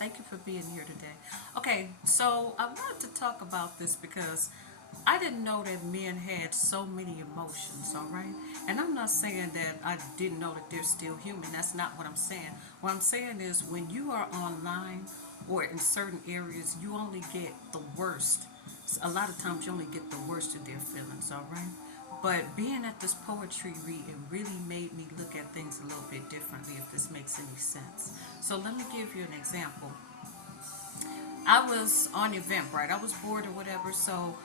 Thank you for being here today. Okay, so I wanted to talk about this because I didn't know that men had so many emotions, all right? And I'm not saying that I didn't know that they're still human. That's not what I'm saying. What I'm saying is when you are online or in certain areas, you only get the worst. A lot of times you only get the worst of their feelings, all right? But being at this poetry reading really made me look at things a little bit differently, if this makes any sense. So let me give you an example. I was on Eventbrite. I was bored or whatever. So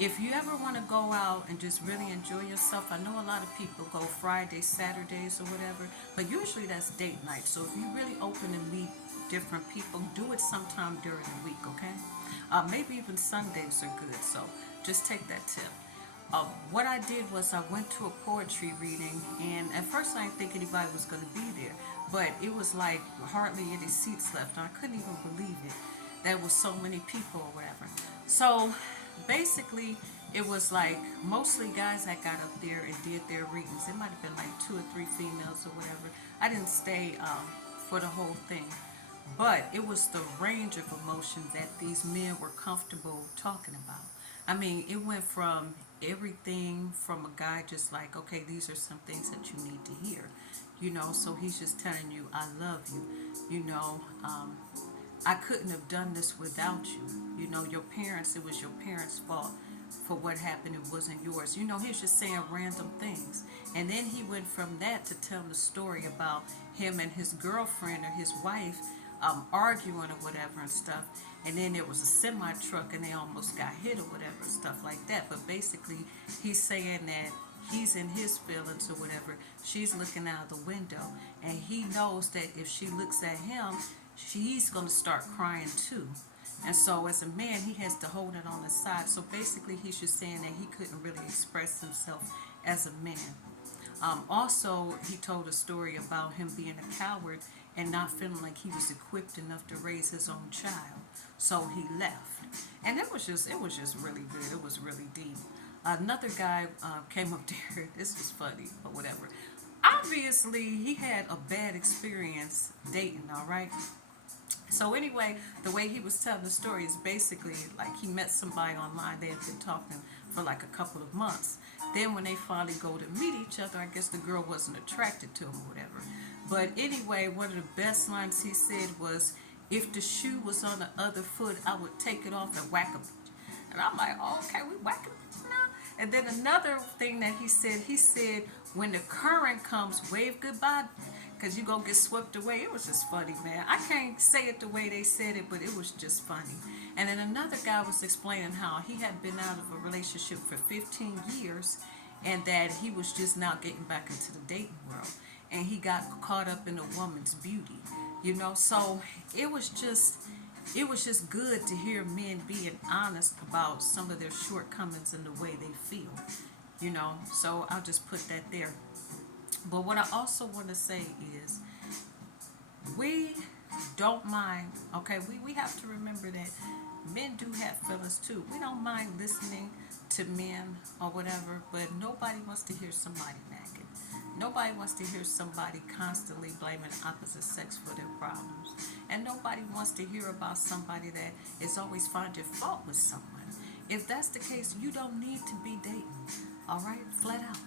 if you ever want to go out and just really enjoy yourself, I know a lot of people go Fridays, Saturdays, or whatever, but usually that's date night. So if you really open and meet different people, do it sometime during the week, okay? Maybe even Sundays are good. So just take that tip. What I did was I went to a poetry reading, and at first I didn't think anybody was going to be there, but it was like hardly any seats left. I couldn't even believe it. There was so many people or whatever. So basically, it was like mostly guys that got up there and did their readings. It might have been like two or three females or whatever. I didn't stay for the whole thing. But it was the range of emotion that these men were comfortable talking about. I mean, it went from everything from a guy just like, okay, these are some things that you need to hear. So he's just telling you, I love you. You know, I couldn't have done this without you. Your parents, it was your parents' fault for what happened. It wasn't yours. He was just saying random things. And then he went from that to tell the story about him and his girlfriend or his wife arguing or whatever and stuff. And then there was a semi truck and they almost got hit or whatever, stuff like that. But basically, he's saying that he's in his feelings or whatever. She's looking out the window, and he knows that if she looks at him, she's going to start crying too. And so, as a man, he has to hold it on the side. So basically, he's just saying that he couldn't really express himself as a man. Also, he told a story about him being a coward and not feeling like he was equipped enough to raise his own child. So he left, and it was just really good. It was really deep. Another guy came up there. This was funny, but whatever. Obviously, he had a bad experience dating. All right. So anyway, the way he was telling the story is basically like he met somebody online. They had been talking for like a couple of months. Then when they finally go to meet each other, I guess the girl wasn't attracted to him or whatever. But anyway, one of the best lines he said was, "If the shoe was on the other foot, I would take it off and whack him." And I'm like, oh, okay, we whacking now. And then another thing that he said, when the current comes, wave goodbye, because you gonna get swept away. It was just funny, man. I can't say it the way they said it, but it was just funny. And then another guy was explaining how he had been out of a relationship for 15 years and that he was just now getting back into the dating world. And he got caught up in a woman's beauty, So it was just good to hear men being honest about some of their shortcomings and the way they feel. So I'll just put that there. But what I also want to say is we don't mind, okay? We have to remember that men do have feelings too. We don't mind listening to men or whatever, but nobody wants to hear somebody nagging. Nobody wants to hear somebody constantly blaming opposite sex for their problems. And nobody wants to hear about somebody that is always finding fault with someone. If that's the case, you don't need to be dating. All right? Flat out.